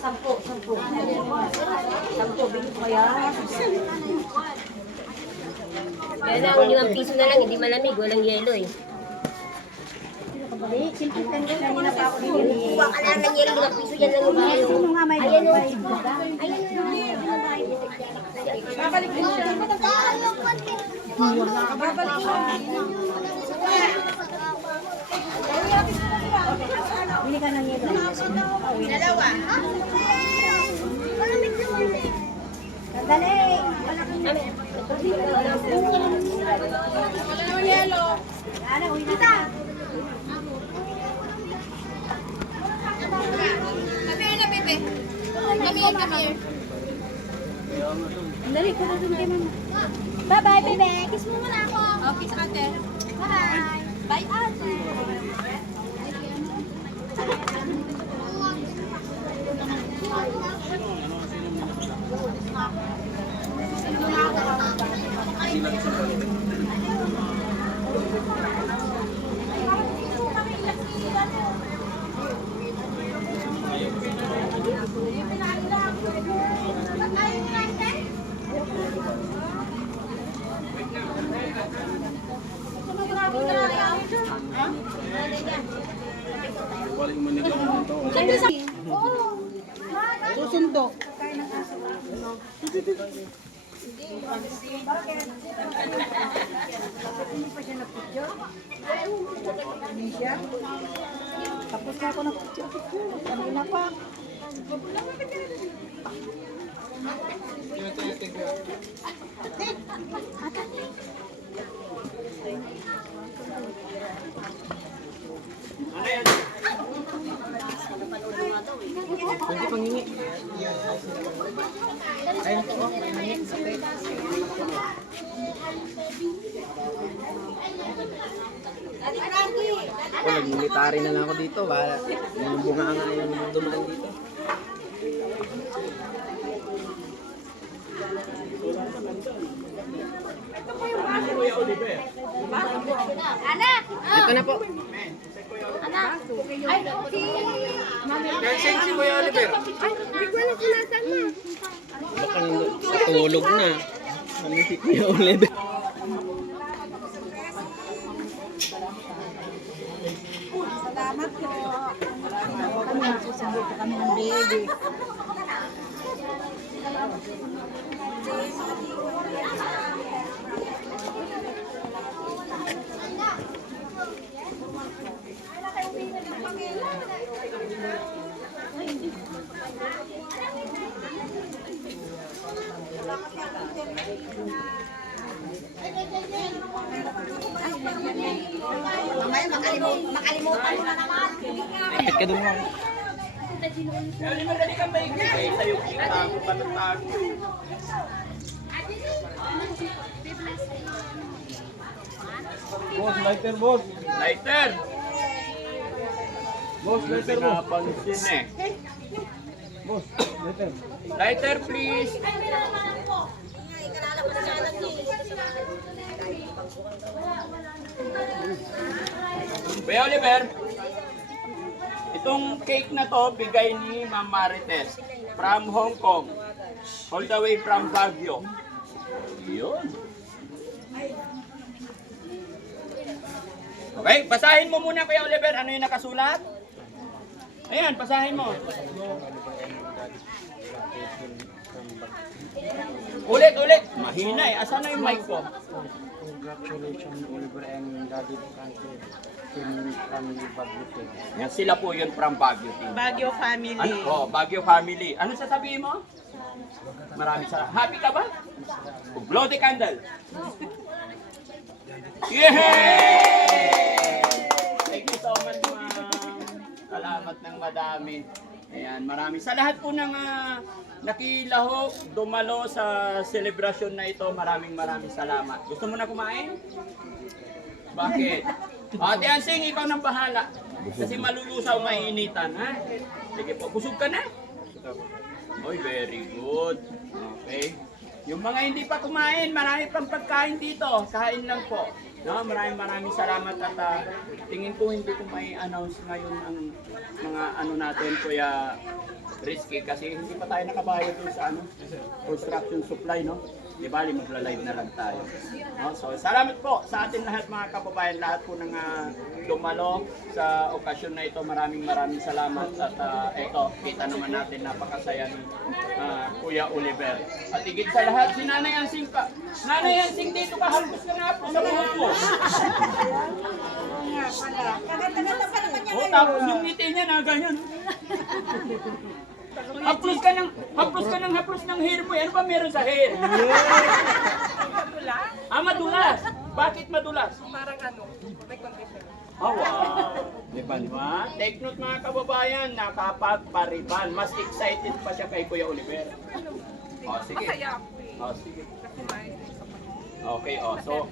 10. 10. 10, bigyan ko kaya. Kaya na, 5 piso na lang, hindi malamig, walang yelo eh. Hindi, simple lang yun. Kanina pa ako nililinis. Kuha ka lang ng yelo, 5 piso yan lang yung bayo. Sino nga may Ayan o. babayad ka? Ayan o. Babalik ko siya. Babalik ko. Bili ka ng yelo. Dalawa. Sandali. Dalawang yelo. Ana, uwi na ka. Come here na, bebe. Come here, come here. Dali ko na dun kay mama. Bye-bye, bebe. Kiss mo muna ako. Oh, kiss ate. Bye. Bye, ate. Susundo. Hindi siya. Tapos na ako nag-picture. Kanina pa. Pwede pangingi. Ayun po. Ako, nag-military na lang ako dito. Yung bunga nga yung dumaan dito. Anak! Dito na po. Anak! Ay, okay. Kasi si Kuya Oliver. Ay, hindi ko alam kung nasaan na. Baka natulog na. Ano si Kuya Oliver? Salamat po. Kami nagsusundo po kami ng baby. Mamaya makalimutan mo na naman. Kapit ka doon lang. Boss, lighter, boss. Lighter! Boss, Hindi lighter, boss. pinapansin eh. Boss, lighter. Lighter, please! Kuya Oliver, itong cake na to, bigay ni Ma'am Marites from Hong Kong. All the way from Baguio. Yun. Okay, basahin mo muna Kuya Oliver, ano yung nakasulat? Ayan, basahin mo. Ulit, ulit. Mahina eh. Asan na yung mic ko? Congratulations, Oliver and Daddy Franco. Team from Baguio. Yan, sila po yun from Baguio team. Baguio family. Ano? Oh, Baguio family. Ano sasabihin mo? Maraming salamat. Happy ka ba? Blow the candle. Yay! Thank you so much, ma'am. Salamat ng madami. Ayan, maraming. Sa lahat po ng nakilahok, dumalo sa selebrasyon na ito, maraming salamat. Gusto mo na kumain? Bakit? Ate Ansing, ikaw nang bahala. Kasi malulusaw, mainitan, ha? Sige po, busog ka na? Oy, very good. Okay. Yung mga hindi pa kumain, marami pang pagkain dito. Kain lang po. No, maraming salamat at tingin ko hindi ko may announce ngayon ang mga ano natin, Kuya risky kasi hindi pa tayo nakabayad dun sa ano, construction supply, no? Di bali, magla-live na lang tayo. No? So, salamat po sa atin lahat mga kababayan, lahat po ng dumalo sa okasyon na ito. Maraming salamat at ito, kita naman natin napakasaya ni Kuya Oliver. At higit sa lahat, si Nanay Ansing pa. Nanay Ansing, dito ka, halbos ka nga po sa buhok mo. Kaganda-ganda pa naman niya O, tapos yung ngiti niya na ganyan. Haplos ka ng hair mo. Ano ba meron sa hair? Madulas? Madulas. Bakit madulas? Parang ano, may condition. Wow. Diba? Take note mga kababayan, nakapagpariban. Mas excited pa siya kay Kuya Oliver. Sige. Masaya ako eh. Sige. Kasi may sa pag- Okay, so,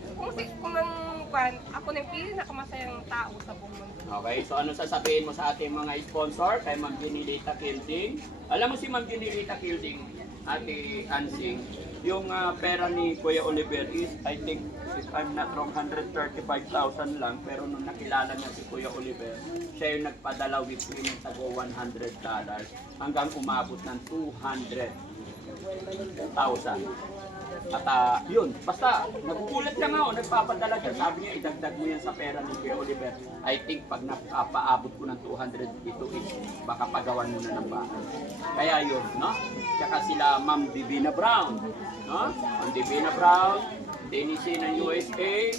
kung ang kwan, ako na yung pinakamasayang tao sa buong mundo. okay, so ano sasabihin mo sa ating mga sponsor kay Ma'am Jenilita Kilding? Alam mo si Ma'am Jenilita Kilding, Ate Ansing, yung pera ni Kuya Oliver is, I think, if I'm not wrong, 135,000 lang. Pero nung nakilala niya si Kuya Oliver, siya yung nagpadala with him ng tago $100 hanggang umabot ng 200,000. At yun, basta nagugulat lang ako, nagpapadala siya. Sabi niya, idagdag mo yan sa pera ni Kuya Oliver. I think pag napaabot ko ng 200 dito is baka pagawan mo na ng bahay. Kaya yun, no? Tsaka sila Ma'am Divina Brown, no? Ma'am Divina Brown, Denise ng USA,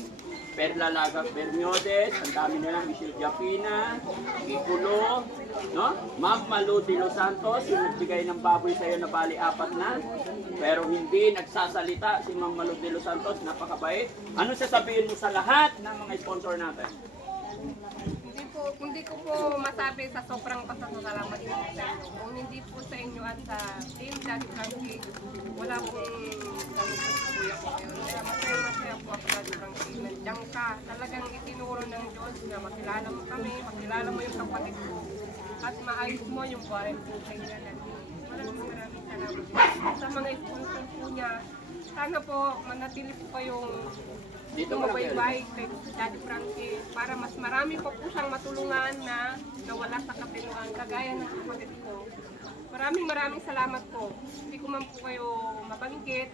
Perla Laga Bermiodes, ang dami na lang, Michelle Japina, Kikulo, no? Ma'am Malu de Los Santos, yung nagbigay ng baboy sa'yo na bali 4 na, pero hindi nagsasalita si Ma'am Malu de Los Santos, napakabait. Ano sasabihin mo sa lahat ng mga sponsor natin? Hindi ko po masabi sa sobrang pasasalamat ko sa inyo. Kung hindi po sa inyo at sa Team Daddy Frankie, wala pong ganito sa kuya ko ngayon. Kaya masaya po ako Daddy Frankie. Nandiyan ka. Talagang itinuro ng Diyos na makilala mo kami, makilala mo yung kapatid ko, at maayos mo yung buhay po kayo na natin. Maraming salamat sa mga sponsor po niya. Sana po manatili po kayong tumabaybay kay Daddy Frankie para mas marami pa po siyang matulungan na nawala sa katinuan kagaya ng kapatid ko. Maraming salamat po. Hindi ko man po kayo mabanggit.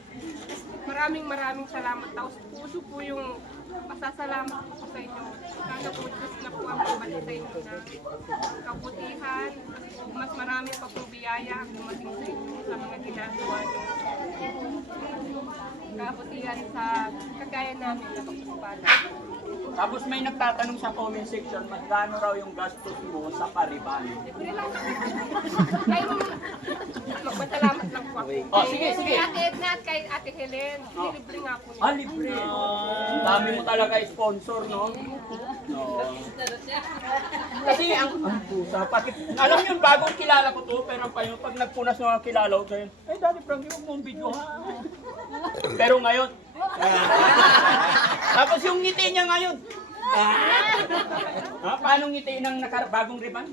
Maraming salamat. Taos puso po yung pasasalamat ko sa inyo. Sana po Diyos na po ang magbalik sa inyo na kabutihan. Mas marami pa pong biyaya ang dumating sa inyo sa mga ginagawa niyo. Kabutihan sa kagaya namin na pagpapala. Tapos may nagtatanong sa comment section, magkano raw yung gastos mo sa pariban? Libre lang. Kayo magpasalamat lang po ako. Oh, sige. Kay Ate Edna at kay Ate Helen, libre nga po. Libre. Ang dami mo talaga sponsor, no? No. Kasi ang pusa, alam yun, bagong kilala ko to, pero pag nagpunas mo ang kilala ko sa'yo, Daddy Frankie, huwag mong video ha. Pero ngayon, tapos yung ngiti niya ngayon. Paano ngiti ng bagong riban?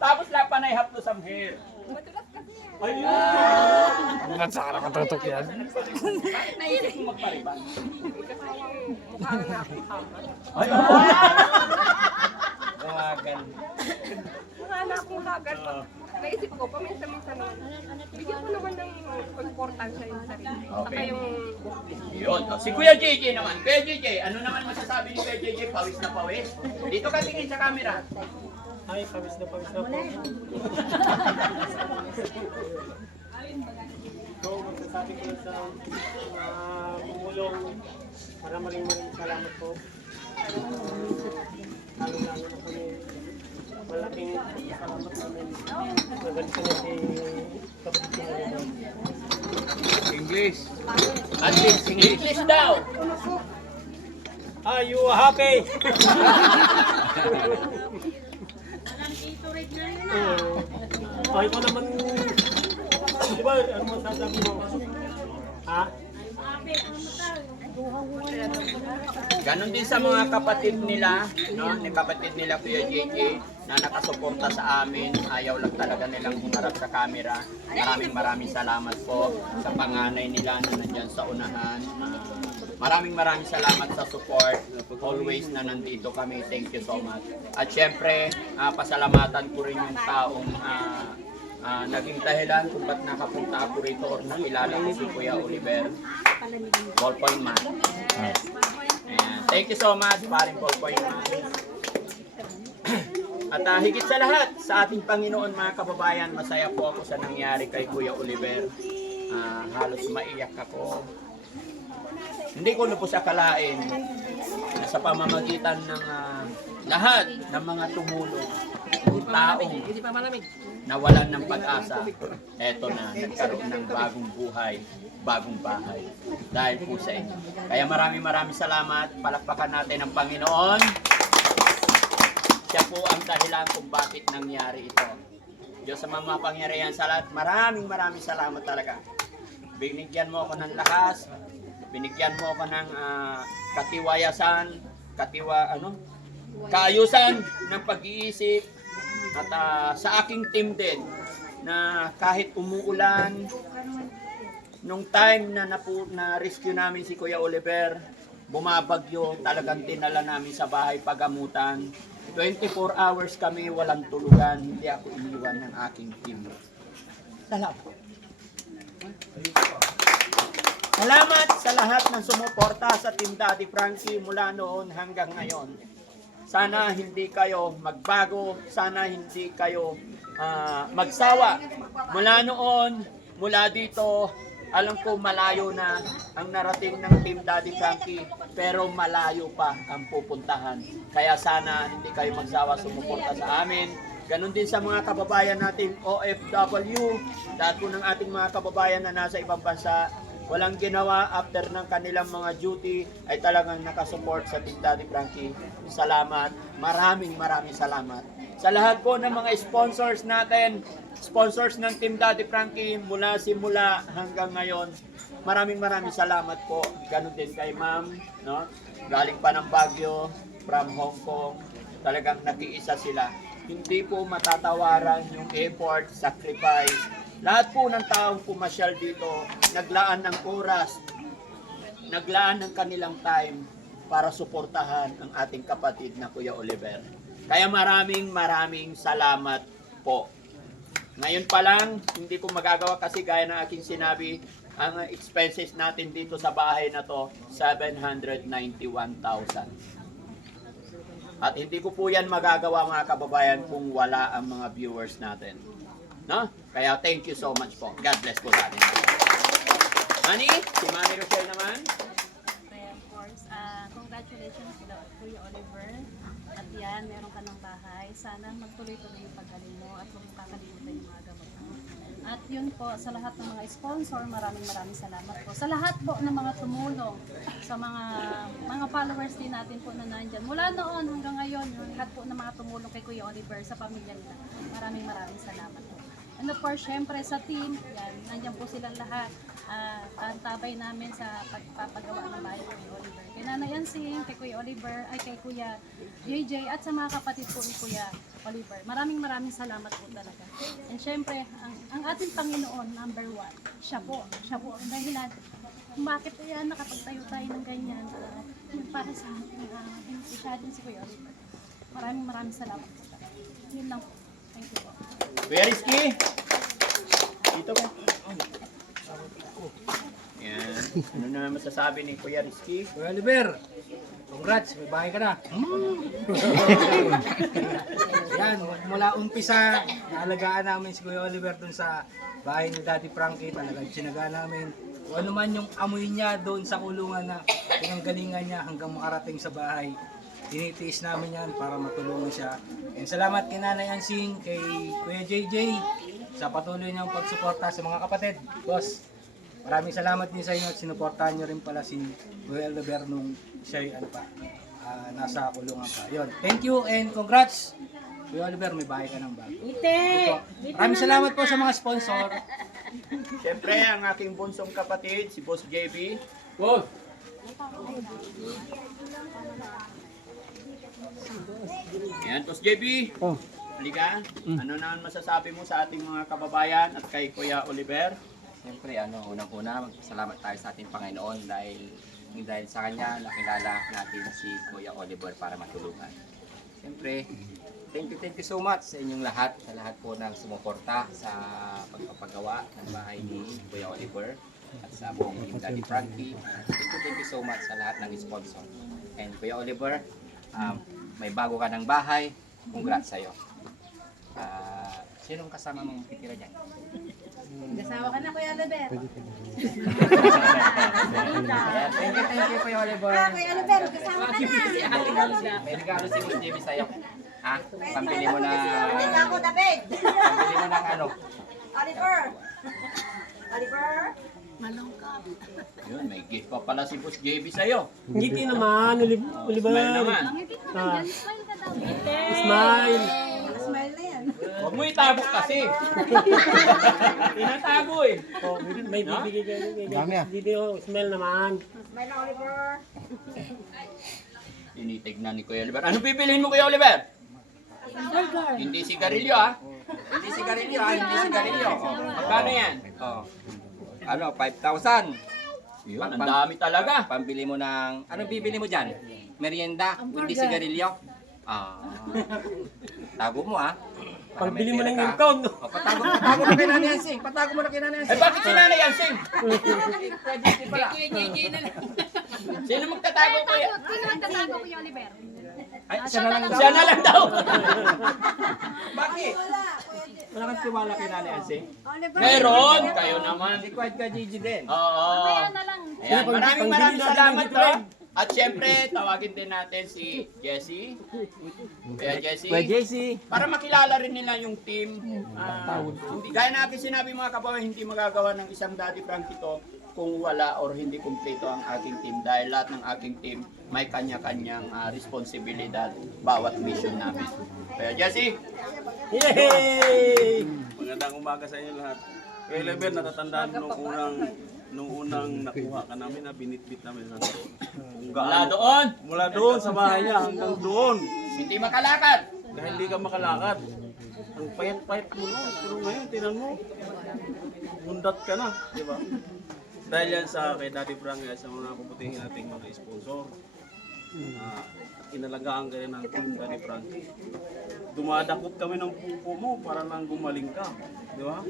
Tapos lapanay haplo sa hair. Madulas kasi yan. Ayun! Ba't saka nakatutok yan? Bakit naisip mo magpariban? Kasi mukha na ako haba. Ayun! Mukha na akong hagal. Naisip ko, paminsan-minsan nun, bigyan ko naman ng importansya yung sarili. Saka yung Yun. Si Kuya JJ naman. Kuya JJ, ano naman masasabi ni Kuya JJ? Pawis na pawis? Dito ka tingin sa camera. Ay, pawis na po. So, magsasabi ko sa tumulong. Maraming salamat po. Lalo-lalo na kami. Malaking salamat namin. Naganito na si kapatid ko. English. At least, English daw. Are you happy? Ay ko naman. Di ba, ano mo sasabi mo? Ha? Ganon din sa mga kapatid nila, no? Ni kapatid nila Kuya JJ na nakasuporta sa amin. Ayaw lang talaga nilang humarap sa camera. Maraming salamat po sa panganay nila na nandyan sa unahan. maraming salamat sa support. Always na nandito kami. Thank you so much. At syempre, pasalamatan ko rin yung taong naging dahilan kung ba't nakapunta ako rito or nakilala ko si Kuya Oliver. Ballpoint Man. Ayan. Thank you so much, paring Ballpoint Man. At higit sa lahat, sa ating Panginoon mga kababayan, masaya po ako sa nangyari kay Kuya Oliver. Halos maiyak ako. Hindi ko lubos akalain na sa pamamagitan ng lahat ng mga tumulong, taong nawalan ng pag-asa, eto na, nagkaroon ng bagong buhay, bagong bahay. Dahil po sa inyo. Kaya maraming salamat. Palakpakan natin ang Panginoon. Siya po ang dahilan kung bakit nangyari ito. Diyos sa mga pangyarihan sa lahat, maraming salamat talaga. Binigyan mo ako ng lakas, binigyan mo ako ng katiwayasan, kaayusan ng pag-iisip, at sa aking team din, na kahit umuulan, nung time na rescue namin si Kuya Oliver, bumabagyo, talagang dinala namin sa bahay pagamutan. 24 hours kami walang tulugan, hindi ako iniwan ng aking team. Salamat. Salamat sa lahat ng sumuporta sa Team Daddy Frankie mula noon hanggang ngayon. Sana hindi kayo magbago, sana hindi kayo magsawa. Mula noon, mula dito, alam ko malayo na ang narating ng Team Daddy Frankie, pero malayo pa ang pupuntahan. Kaya sana hindi kayo magsawa sumuporta sa amin. Ganon din sa mga kababayan nating OFW, lahat po ng ating mga kababayan na nasa ibang bansa, walang ginawa after ng kanilang mga duty ay talagang nakasupport sa Team Daddy Frankie. Salamat. Maraming salamat. Sa lahat po ng mga sponsors natin, sponsors ng Team Daddy Frankie mula simula hanggang ngayon, maraming salamat po. Ganon din kay ma'am, no? Galing pa ng Baguio, from Hong Kong, talagang nag-iisa sila. Hindi po matatawaran yung effort, sacrifice. Lahat po ng taong pumasyal dito, naglaan ng oras, naglaan ng kanilang time para suportahan ang ating kapatid na Kuya Oliver. Kaya maraming salamat po. Ngayon pa lang, hindi ko magagawa kasi gaya ng aking sinabi, ang expenses natin dito sa bahay na to, 791,000. At hindi ko po yan magagawa mga kababayan kung wala ang mga viewers natin. No? Kaya thank you so much po. God bless po sa atin. Mani, si Mami Rochelle naman. Of course, congratulations Kuya Oliver. At yan, meron ka ng bahay. Sana magtuloy-tuloy yung paggaling mo at huwag kakalimutan yung mga gamot mo. At yun po, sa lahat ng mga sponsor, maraming salamat po. Sa lahat po ng mga tumulong, sa mga followers din natin po na nandyan. Mula noon hanggang ngayon, yung lahat po ng mga tumulong kay Kuya Oliver sa pamilya nila. Maraming salamat po. And of course, syempre sa team, yan, nandyan po silang lahat. Tabay namin sa pagpapagawa ng bahay kay Kuya Oliver. Kay Nanay Ansing, kay Kuya Oliver, ay kay Kuya JJ, at sa mga kapatid po ni Kuya Oliver. Maraming salamat po talaga. And syempre, ang ating Panginoon, number 1, siya po ang dahilan kung bakit yan nakapagtayo tayo ng ganyan. Para sa ating siya din si Kuya Oliver. Maraming salamat po talaga. Yun lang po. Thank you po. Kuya Rizky, dito ka. Yan. Ano na masasabi ni Kuya Rizky? Kuya Oliver, congrats, may bahay ka na. Yan, mula umpisa, naalagaan namin si Kuya Oliver dun sa bahay ni Daddy Frankie. Talagang sinaga namin. Kung ano man yung amoy niya doon sa kulungan na pinanggalingan niya hanggang makarating sa bahay. Tinitiis namin yan para matulungan siya. And salamat kay Nanay Ansing, kay Kuya JJ sa patuloy niyang pagsuporta sa mga kapatid. Boss, maraming salamat din sa inyo at sinuportahan niyo rin pala si Kuya Oliver nung siya nasa kulungan pa. Yun. Thank you and congrats! Kuya Oliver, may bahay ka ng bago. Maraming salamat po sa mga sponsor. Siyempre, ang aking bunsong kapatid, si Boss JB. Yan, Boss JB. Halika. Ano naman masasabi mo sa ating mga kababayan at kay Kuya Oliver? Siyempre, unang-una, magpasalamat tayo sa ating Panginoon dahil Dahil sa kanya, nakilala natin si Kuya Oliver para matulungan. Siyempre, thank you so much sa inyong lahat, sa lahat po ng sumuporta sa pagpapagawa ng bahay ni Kuya Oliver at sa buong team Daddy Frankie. Thank you so much sa lahat ng sponsor. And Kuya Oliver, may bago ka ng bahay, congrats sa'yo. Sinong kasama mong titira dyan? Gasawa ka na, Kuya Oliver. Ayan, thank you Kuya Oliver. Kuya Oliver, gasawa ka na. May regalo si Miss Jamie sa'yo. Ha? Pambili mo na... Ako, David. Pambili mo ng ano? Oliver. Oliver. Yun, may gift pa pala si Boss JB sa'yo. Ngiti naman, Oliver. Smile naman. Smile. Smile na yan. Huwag mo itago kasi. Tinatago eh. Oh, may bibigay ka. Dito, smile naman. Smile na, Oliver. Tinitignan ni Kuya Oliver. Ano bibilihin mo, Kuya Oliver? Hindi sigarilyo ah. Hindi sigarilyo, hindi sigarilyo. Magkano yan? Oh. Ano, 5,000. Yun, ang dami talaga. Pambili mo ng... Anong bibili mo dyan? Merienda? Hindi sigarilyo? Tago mo Para may Pambili mo pera ng ka. income. Oh, patago mo kay Nanay Ansing. Patago mo na kay Nanay Eh Ansing. bakit si Nanay Ansing? Sino magtatago, Kuya? Sino ang tatago, Kuya Oliver? Ay, siya na lang daw. Siya na lang daw. Bakit? Wala kang tiwala kay Nanay Ansing? Meron. Kayo naman. Hindi quiet ka, Gigi din. Oo. Ayan, maraming salamat to. At syempre, tawagin din natin si Jessie. Kuya Jessie. Jesse. Para makilala rin nila yung team. Hindi, gaya na akin sinabi mga kababayan, hindi magagawa ng isang Daddy Frankie to kung wala or hindi kumpleto ang aking team. Dahil lahat ng aking team may kanya-kanyang responsibilidad bawat mission namin. Kaya Jessie, Yay! Magandang umaga sa inyo lahat. Kaya Oliver, natatandaan nung unang nakuha ka namin na binitbit namin sa kung wala gaano. doon. Mula doon sa bahay niya hanggang doon. Hindi makalakad. Dahil hindi ka makalakad. Ang payat-payat mo noon. Pero ngayon, tinan mo. Mundat ka na, di ba? Dahil yan sa kay Daddy Frankie at sa mga puputihin nating mga sponsor. Inalagaan kayo ng team Daddy Frankie. Dumadakot kami ng pupo mo para lang gumaling ka. Di ba?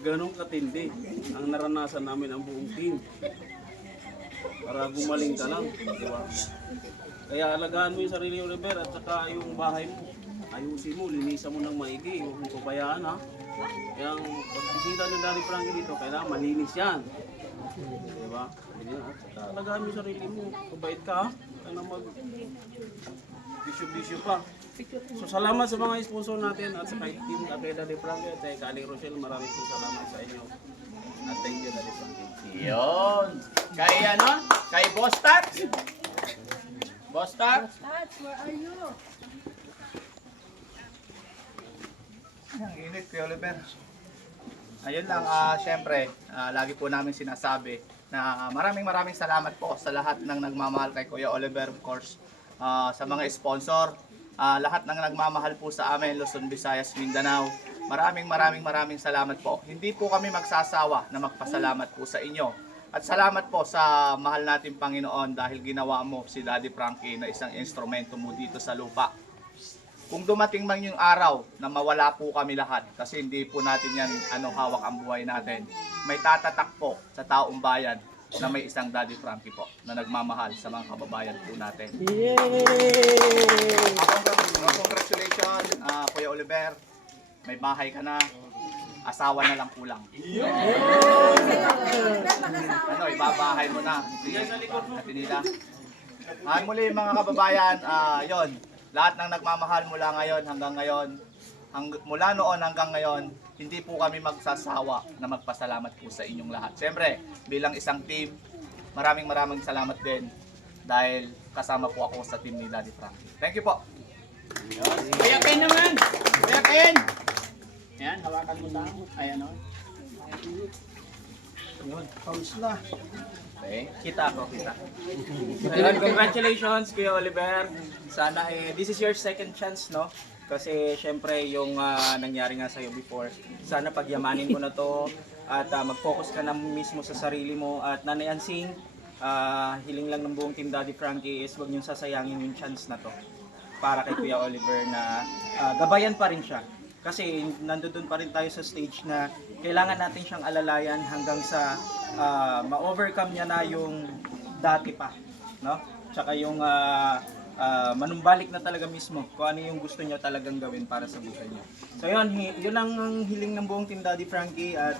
Ganong katindi ang naranasan namin ang buong team. Para gumaling ka lang. Di ba? Kaya alagaan mo yung sarili, Oliver, at saka yung bahay mo. Ayusin mo, linisan mo ng maigi. Huwag mong pabayaan ha. Kaya ang pagbisita ni Daddy Frankie dito, kailangan malinis yan. Di ba? At saka alagaan mo yung sarili mo. Pabait ka ha. Kailangan mag bisyo-bisyo pa. So salamat sa mga sponsor natin at sa kay team kay Daddy Frankie at kay Aling Rochelle. Maraming salamat sa inyo. At thank you Daddy Frankie. Yun. Kay ano? Kay Boss Tax. Boss Tax. Where are you? Ang init, Kuya Oliver. Ayun lang, syempre, lagi po namin sinasabi na maraming salamat po sa lahat ng nagmamahal kay Kuya Oliver, of course, sa mga sponsor, lahat ng nagmamahal po sa amin, Luzon, Visayas, Mindanao. Maraming salamat po. Hindi po kami magsasawa na magpasalamat po sa inyo. At salamat po sa mahal nating Panginoon dahil ginawa mo si Daddy Frankie na isang instrumento mo dito sa lupa. Kung dumating man yung araw na mawala po kami lahat, kasi hindi po natin yan hawak ang buhay natin, may tatatak po sa taong bayan na may isang Daddy Frankie po na nagmamahal sa mga kababayan po natin. Yay! Congratulations, Kuya Oliver. May bahay ka na. Asawa na lang kulang. Ibabahay mo na. Natinila. Muli mga kababayan, yon. Lahat ng nagmamahal mula ngayon hanggang ngayon, mula noon hanggang ngayon, hindi po kami magsasawa na magpasalamat po sa inyong lahat. Siyempre, bilang isang team, maraming salamat din dahil kasama po ako sa team ni Daddy Frankie. Thank you po. Kuya Ken naman. Kuya Ken. Yan, hawakan mo lang. Ayan o. Yun, pause na. Okay. Kita. Congratulations Kuya Oliver. Sana this is your second chance, no? Kasi syempre yung nangyari nga sa'yo before, sana pagyamanin mo na to at mag-focus ka na mismo sa sarili mo. At Nanay Ansing, hiling lang ng buong Team Daddy Frankie is huwag niyong sasayangin yung chance na to para kay Kuya Oliver na gabayan pa rin siya. Kasi nandoon pa rin tayo sa stage na kailangan natin siyang alalayan hanggang sa ma-overcome niya na yung dati pa, no? Tsaka yung manumbalik na talaga mismo kung ano yung gusto niya talagang gawin para sa buhay niya. So yun ang hiling ng buong Team Daddy Frankie at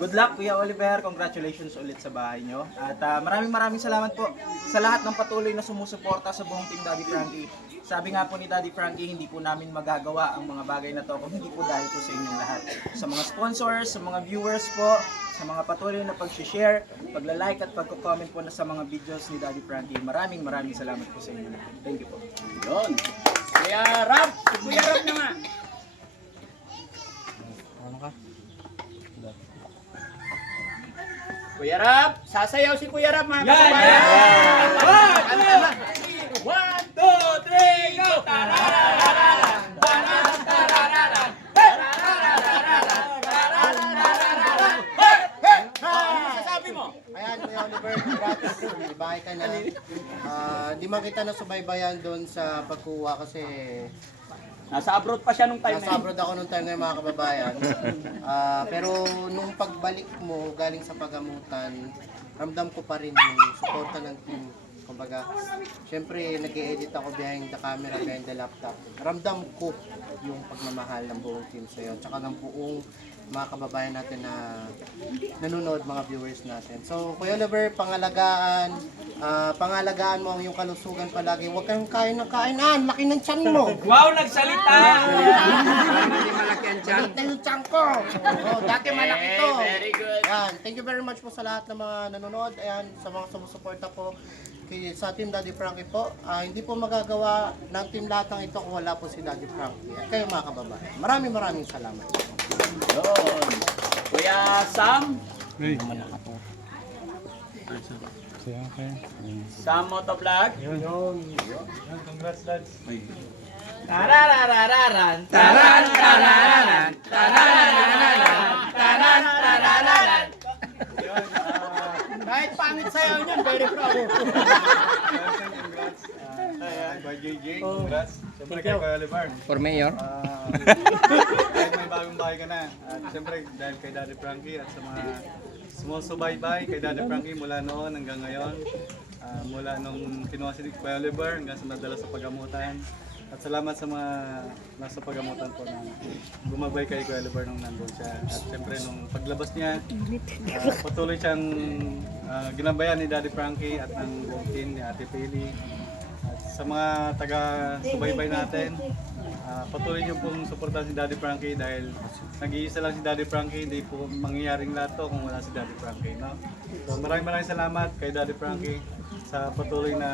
good luck Kuya Oliver, congratulations ulit sa bahay niyo. At maraming salamat po sa lahat ng patuloy na sumusuporta sa buong Team Daddy Frankie. Sabi nga po ni Daddy Frankie, hindi po namin magagawa ang mga bagay na to kung hindi po dahil po sa inyong lahat. Sa mga sponsors, sa mga viewers po, sa mga patuloy na pag-share, pagla-like at pagko-comment po na sa mga videos ni Daddy Frankie. Maraming salamat po sa inyo lahat. Thank you po. Yun. Kuya Rap, si Kuya Rap naman. Kuya Rap, sasayaw si Kuya Rap mga kababayan. 1, 2, 3, go! Ano sasabi mo? Ayan, Kuya Oliver, congrats. Bahay ka na. Di man kita nasubaybayan doon sa pagkuha kasi Nasa abroad pa siya nung time nasa abroad ako nung time ngayon mga kababayan. Pero nung pagbalik mo galing sa pagamutan, ramdam ko pa rin yung suporta ng team. Kumbaga, syempre nag-e-edit ako behind the camera, behind the laptop. Ramdam ko yung pagmamahal ng buong team sa'yo, tsaka ng buong mga kababayan natin na nanonood, mga viewers natin. So, Kuya Oliver, pangalagaan mo yung kalusugan palagi. Huwag kang kain ng kainan, laki ng tiyan mo. Wow, nagsalita! Hindi malaki ang tiyan. Malaki yung tiyan ko. Oh, dati malaki to. Very good. Ayan, thank you very much po sa lahat ng mga nanonood. Ayan, sa mga sumusuporta po sa Team Daddy Frankie po. Hindi po magagawa ng team lahat ng ito kung wala po si Daddy Frankie. At kayo mga kababayan. Maraming salamat. Yun. Kuya Sam. Sam Motovlog. Congrats, lads. Tararararan, Taran! Kahit pangit sayaw niyan, very proud. Congrats. By JJ, congrats. Siyempre kay Kuya Oliver. For Mayor. Kahit may bagong bahay ka na. At siyempre dahil kay Daddy Frankie at sa mga sumusubaybay kay Daddy Frankie mula noon hanggang ngayon. Mula nung kinuha si Kuya Oliver hanggang sa nadala sa pagamutan. At salamat sa mga nasa pagamutan po na gumabay kay Kuya Oliver nung nandun siya. At siyempre nung paglabas niya, patuloy siyang ginabayan ni Daddy Frankie at ng buong team ni Ate Pili. At sa mga taga-subaybay natin, patuloy niyo pong suportahan si Daddy Frankie dahil nag-iisa lang si Daddy Frankie, hindi po mangyayaring lahat to kung wala si Daddy Frankie. No? So maraming salamat kay Daddy Frankie sa patuloy na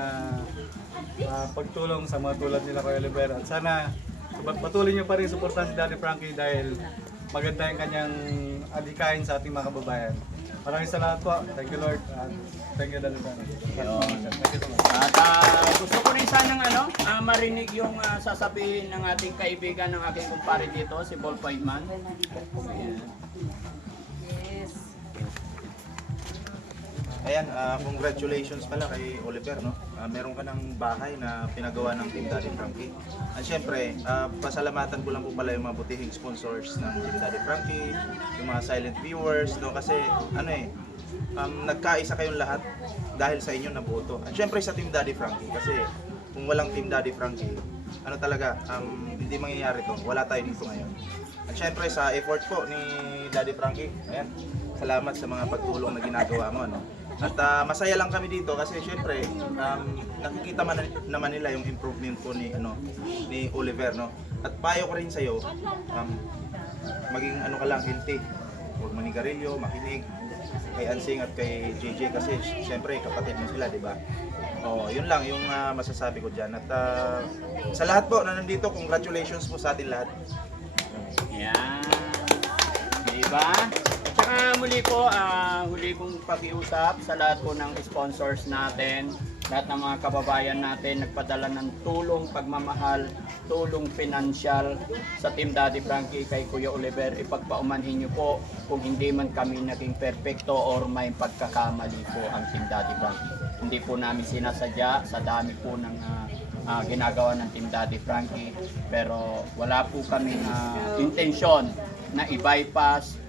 pagtulong sa mga tulad nila kay Oliver. At sana patuloy niyo pa rin suportahan si Daddy Frankie dahil maganda yung kanyang adikain sa ating mga kababayan. Maraming salamat po. Thank you Lord. Thank you Daddy Frankie. Thank you so much. At gusto ko rin sanang marinig yung sasabihin ng ating kaibigan, ng aking kumpare dito, si Ballpoint Man. Ayan, congratulations pala kay Oliver, no? Meron ka ng bahay na pinagawa ng Team Daddy Frankie. At syempre, pasalamatan ko lang po pala yung mga butihing sponsors ng Team Daddy Frankie, yung mga silent viewers, no? Kasi nagkaisa kayong lahat dahil sa inyo nabuo to. At syempre sa Team Daddy Frankie, kasi kung walang Team Daddy Frankie, hindi mangyayari to. Wala tayo dito ngayon. At syempre sa effort po ni Daddy Frankie, ayan, salamat sa mga pagtulong na ginagawa mo, no? At masaya lang kami dito kasi syempre nakikita naman nila yung improvement po ni Oliver, no. At payo ko rin sa iyo, maging ka lang, healthy. Huwag manigarilyo, makinig kay Ansing at kay JJ kasi syempre kapatid mo sila, di ba? Oh, yun lang yung masasabi ko diyan. At sa lahat po na nandito, congratulations po sa atin lahat. Yan. Diba? At saka muli po, huli kong pakiusap sa lahat po ng sponsors natin lahat ng mga kababayan natin nagpadala ng tulong pagmamahal, tulong pinansyal sa Team Daddy Frankie kay Kuya Oliver. Ipagpaumanhin niyo po kung hindi man kami naging perfecto or may pagkakamali po ang Team Daddy Frankie. Hindi po namin sinasadya sa dami po ng ginagawa ng Team Daddy Frankie, pero wala po kaming intensyon na i-bypass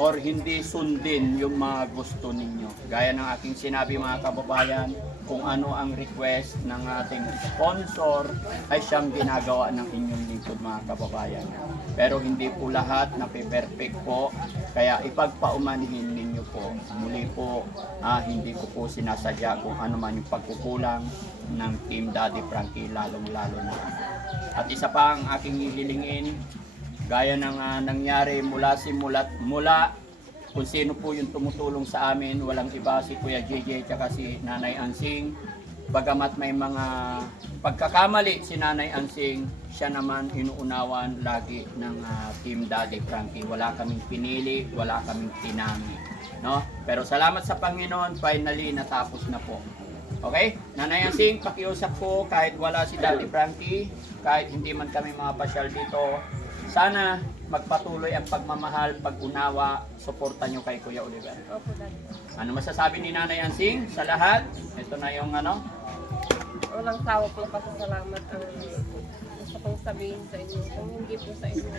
or hindi sundin yung mga gusto ninyo. Gaya ng aking sinabi mga kababayan, kung ano ang request ng ating sponsor ay siyang ginagawa ng inyong lingkod mga kababayan. Pero hindi po lahat na perfect po, kaya ipagpaumanhin ninyo po. Muli po, hindi ko po sinasadya kung ano man yung pagkukulang ng Team Daddy Frankie, lalong-lalo na. At isa pa ang aking hihilingin, gaya ng nangyari mula kung sino po yung tumutulong sa amin, walang iba si Kuya JJ at si Nanay Ansing. Bagamat may mga pagkakamali si Nanay Ansing, siya naman inuunawan lagi ng Team Daddy Frankie. Wala kaming pinili, wala kaming tinami. No? Pero salamat sa Panginoon, finally natapos na po. Okay? Nanay Ansing, pakiusap po kahit wala si Daddy Frankie, kahit hindi man kami mga pasyal dito, sana magpatuloy ang pagmamahal, pag-unawa, suporta nyo kay Kuya Oliver. Opo, Daddy. Ano masasabi ni Nanay Ansing sa lahat? Ito na yung Walang sawa po pasasalamat ang gusto kong sabihin sa inyo. Kung hindi po sa inyo,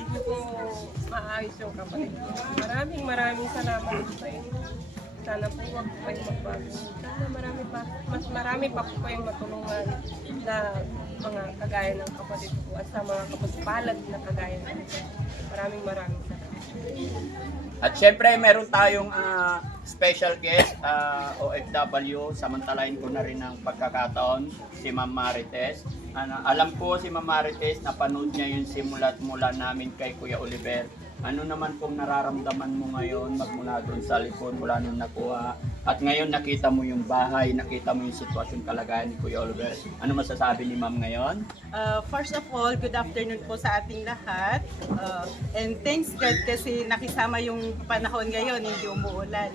hindi po maayos yung kapatid ko. Maraming salamat po sa inyo. Sana po wag po kayong magbago. Sana mas marami pa po kayong matulungan na mga kagaya ng kapatid ko at sa mga kapagpalad na kagaya ng maraming salamat. At syempre, meron tayong special guest, OFW. Samantalahin ko na rin ang pagkakataon, si Ma'am Marites. Alam ko si Ma'am Marites, napanood niya yung simula't mula namin kay Kuya Oliver. Ano naman pong nararamdaman mo ngayon magmula doon sa likod, mula nung nakuha? At ngayon nakita mo yung bahay, nakita mo yung sitwasyon kalagayan ni Kuya Oliver. Ano masasabi ni Ma'am ngayon? First of all, good afternoon po sa ating lahat. And thanks God kasi nakisama yung panahon ngayon, hindi umuulan.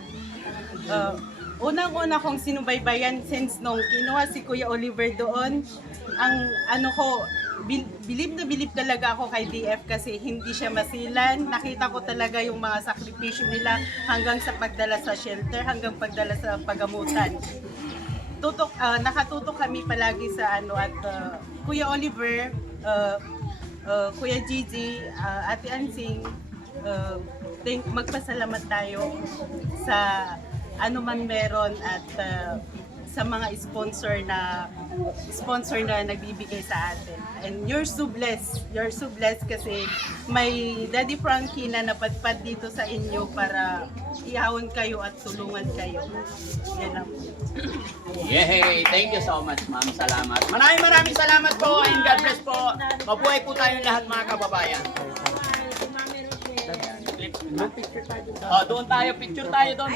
Unang-una kong sinubaybayan since nung kinuha si Kuya Oliver doon, ang bilib na bilib talaga ako kay DF kasi hindi siya masilan. Nakita ko talaga yung mga sakripisyo nila hanggang sa pagdala sa shelter, hanggang pagdala sa pagamutan. Nakatutok kami palagi sa at Kuya Oliver, Kuya Gigi, Ate Ansing, magpasalamat tayo sa ano man meron at sa mga sponsor na nagbibigay sa atin. And you're so blessed kasi may Daddy Frankie na napadpad dito sa inyo para ihawon kayo at tulungan kayo. Yan lang. Yay! Thank you so much, Ma'am. Salamat. Maraming salamat po and God bless po. Mabuhay po tayong lahat mga kababayan. Doon tayo, picture tayo doon.